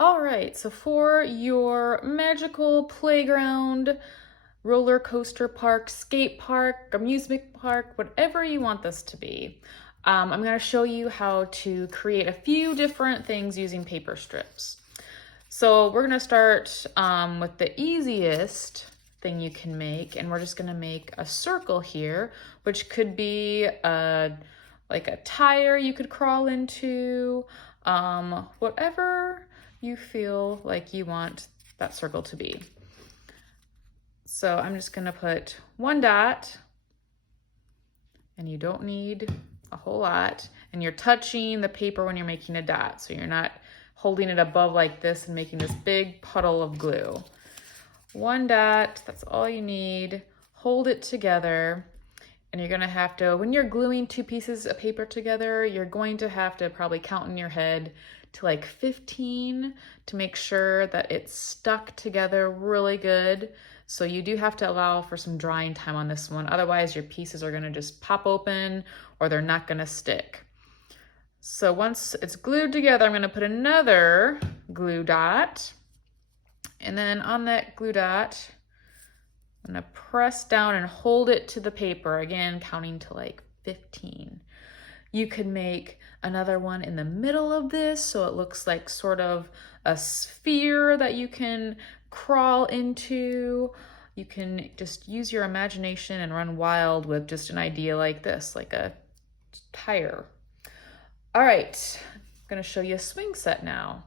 All right, so for your magical playground, roller coaster park, skate park, amusement park, whatever you want this to be, I'm going to show you how to create a few different things using paper strips. So we're going to start with the easiest thing you can make, and we're just going to make a circle here, which could be like a tire you could crawl into, whatever you feel like you want that circle to be. So I'm just gonna put one dot, and you don't need a whole lot, and you're touching the paper when you're making a dot, so you're not holding it above like this and making this big puddle of glue. One dot, that's all you need. Hold it together, and you're gonna have to, when you're gluing two pieces of paper together, you're going to have to probably count in your head to like 15 to make sure that it's stuck together really good. So you do have to allow for some drying time on this one. Otherwise your pieces are gonna just pop open or they're not gonna stick. So once it's glued together, I'm gonna put another glue dot. And then on that glue dot, I'm gonna press down and hold it to the paper, again, counting to like 15. You could make another one in the middle of this, so it looks like sort of a sphere that you can crawl into. You can just use your imagination and run wild with just an idea like this, like a tire. All right, I'm gonna show you a swing set now.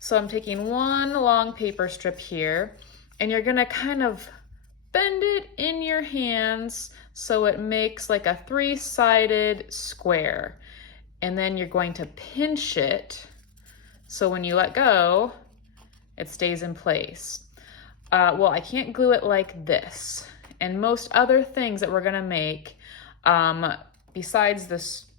So I'm taking one long paper strip here, and you're gonna kind of bend it in your hands so it makes like a three-sided square. And then you're going to pinch it so when you let go, it stays in place. Well, I can't glue it like this. And most other things that we're gonna make, besides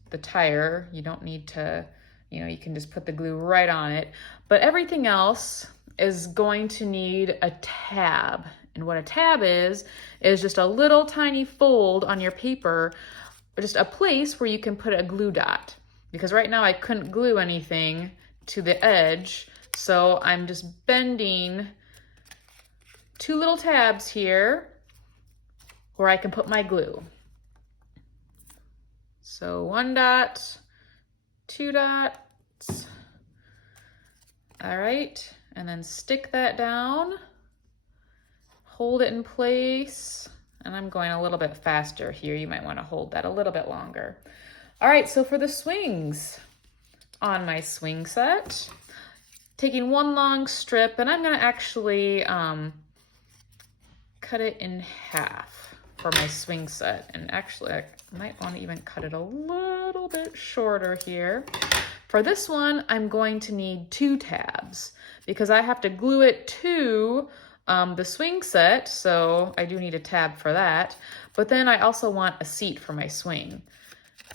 the tire, you don't need to, you can just put the glue right on it. But everything else is going to need a tab. And what a tab is just a little tiny fold on your paper, just a place where you can put a glue dot. Because right now I couldn't glue anything to the edge, so I'm just bending two little tabs here where I can put my glue. So one dot, two dots. All right, and then stick that down. Hold it in place, and I'm going a little bit faster here. You might want to hold that a little bit longer. All right, so for the swings on my swing set, taking one long strip, and I'm gonna actually cut it in half for my swing set. And actually, I might want to even cut it a little bit shorter here. For this one, I'm going to need two tabs because I have to glue it to the swing set, so I do need a tab for that. But then I also want a seat for my swing.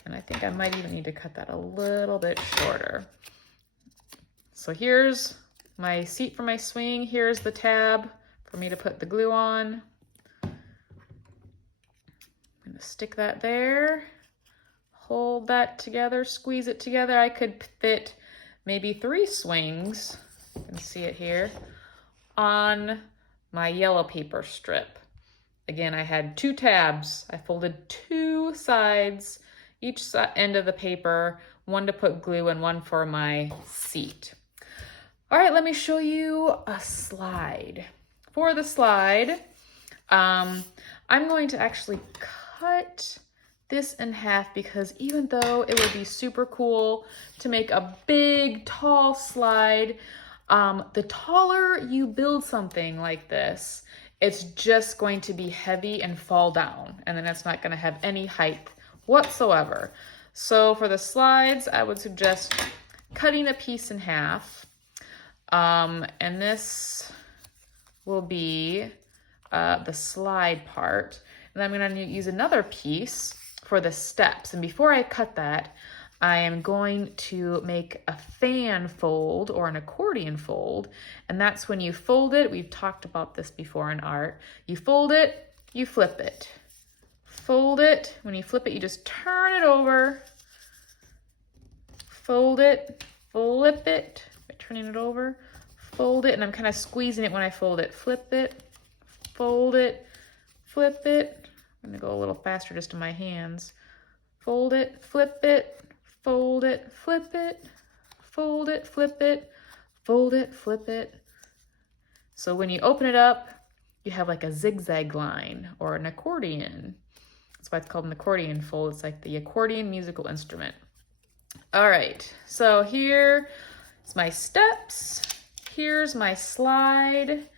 And I think I might even need to cut that a little bit shorter. So here's my seat for my swing. Here's the tab for me to put the glue on. I'm gonna stick that there. Hold that together, squeeze it together. I could fit maybe 3 swings, you can see it here, on my yellow paper strip. Again, I had 2 tabs. I folded 2 sides, each end of the paper, one to put glue and one for my seat. All right, let me show you a slide. For the slide, I'm going to actually cut this in half because even though it would be super cool to make a big, tall slide, the taller you build something like this, it's just going to be heavy and fall down, and then it's not gonna have any height whatsoever. So for the slides, I would suggest cutting a piece in half, and this will be the slide part. And I'm gonna use another piece for the steps. And before I cut that, I am going to make a fan fold or an accordion fold. And that's when you fold it. We've talked about this before in art. You fold it, you flip it. Fold it. When you flip it, you just turn it over. Fold it, flip it by turning it over. fold it, and I'm kind of squeezing it when I fold it. Flip it, fold it, flip it. I'm gonna go a little faster just in my hands. Fold it, flip it, fold it, flip it, fold it, flip it, fold it, flip it. So when you open it up, you have like a zigzag line or an accordion. That's why it's called an accordion fold. It's like the accordion musical instrument. All right, so here's my steps. Here's my slide.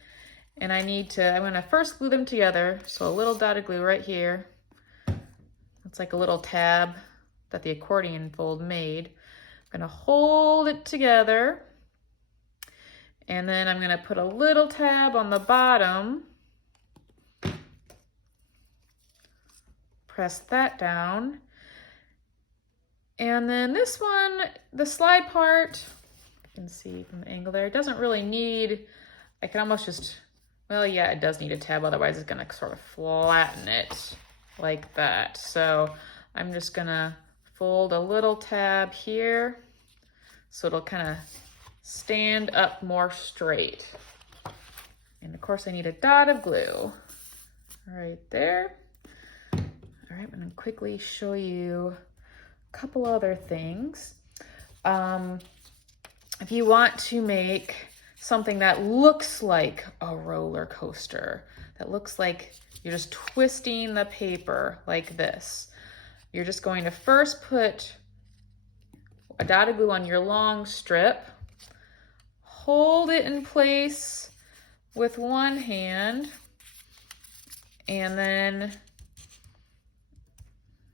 And I'm gonna first glue them together. So a little dotted glue right here. It's like a little tab that the accordion fold made. I'm gonna hold it together. And then I'm gonna put a little tab on the bottom. Press that down. And then this one, the slide part, you can see from the angle there, it doesn't really need, I can almost just, well, yeah, it does need a tab, otherwise it's gonna sort of flatten it like that. So I'm just gonna fold a little tab here so it'll kind of stand up more straight. And of course I need a dot of glue right there. All right, I'm gonna quickly show you a couple other things. If you want to make something that looks like a roller coaster, that looks like you're just twisting the paper like this, you're just going to first put a dot of glue on your long strip, hold it in place with one hand, and then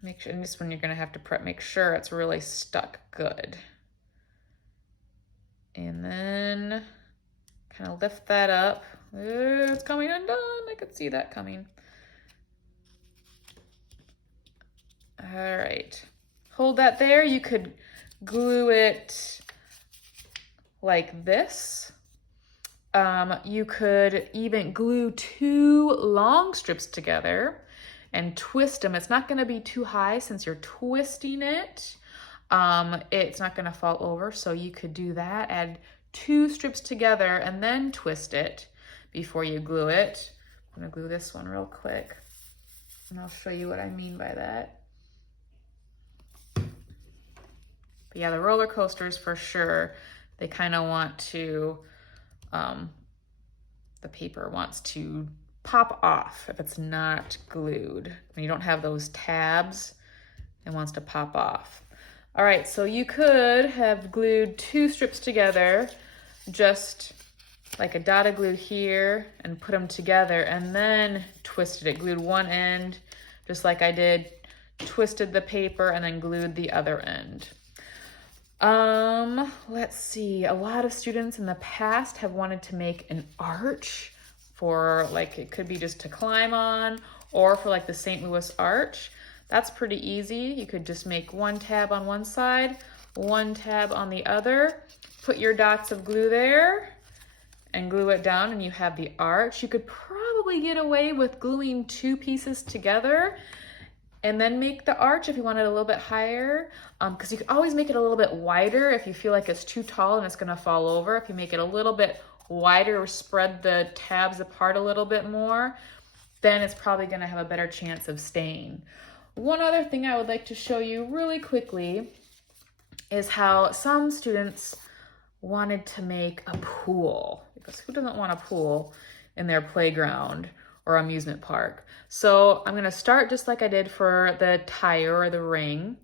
make sure, and this one you're gonna have to make sure it's really stuck good. And then kind of lift that up. It's coming undone, I could see that coming. All right, hold that there. You could glue it like this. You could even glue two long strips together and twist them. It's not gonna be too high since you're twisting it. It's not gonna fall over, so you could do that. Add two strips together and then twist it before you glue it. I'm gonna glue this one real quick and I'll show you what I mean by that. But yeah, the roller coasters for sure, they kind of want to, the paper wants to pop off if it's not glued. When you don't have those tabs, it wants to pop off. All right, so you could have glued two strips together, just like a dot of glue here, and put them together and then twisted it. Glued one end, just like I did, twisted the paper and then glued the other end. Let's see, a lot of students in the past have wanted to make an arch for, like, it could be just to climb on, or for like the St. Louis Arch. That's pretty easy. You could just make one tab on one side, one tab on the other, put your dots of glue there and glue it down and you have the arch. You could probably get away with gluing two pieces together and then make the arch if you want it a little bit higher, because you can always make it a little bit wider if you feel like it's too tall and it's gonna fall over. If you make it a little bit wider or spread the tabs apart a little bit more, then it's probably gonna have a better chance of staying. One other thing I would like to show you really quickly is how some students wanted to make a pool, because who doesn't want a pool in their playground or amusement park? So I'm gonna start just like I did for the tire or the ring.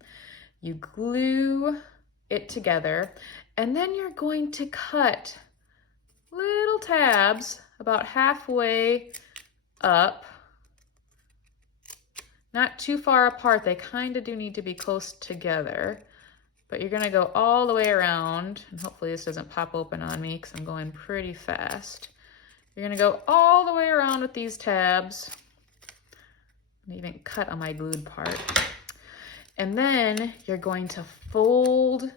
You glue it together and then you're going to cut little tabs about halfway up. Not too far apart, they kind of do need to be close together, but you're gonna go all the way around, and hopefully this doesn't pop open on me because I'm going pretty fast. You're gonna go all the way around with these tabs, and even cut on my glued part. And then you're going to fold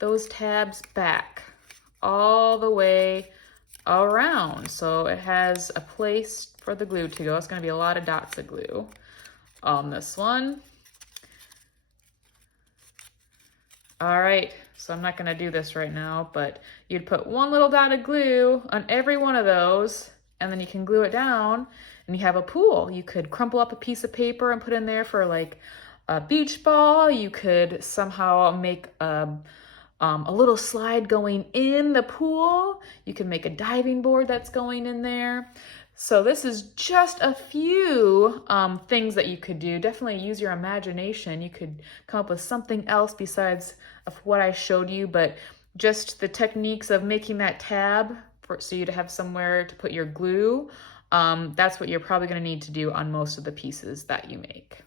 those tabs back all the way around. So it has a place for the glue to go. It's gonna be a lot of dots of glue on this one. All right, So I'm not gonna do this right now, but you'd put one little dot of glue on every one of those, and then you can glue it down and you have a pool. You could crumple up a piece of paper and put in there for like a beach ball. You could somehow make a little slide going in the pool. You can make a diving board that's going in there. So this is just a few things that you could do. Definitely use your imagination. You could come up with something else besides of what I showed you, but just the techniques of making that tab so you to have somewhere to put your glue. That's what you're probably going to need to do on most of the pieces that you make.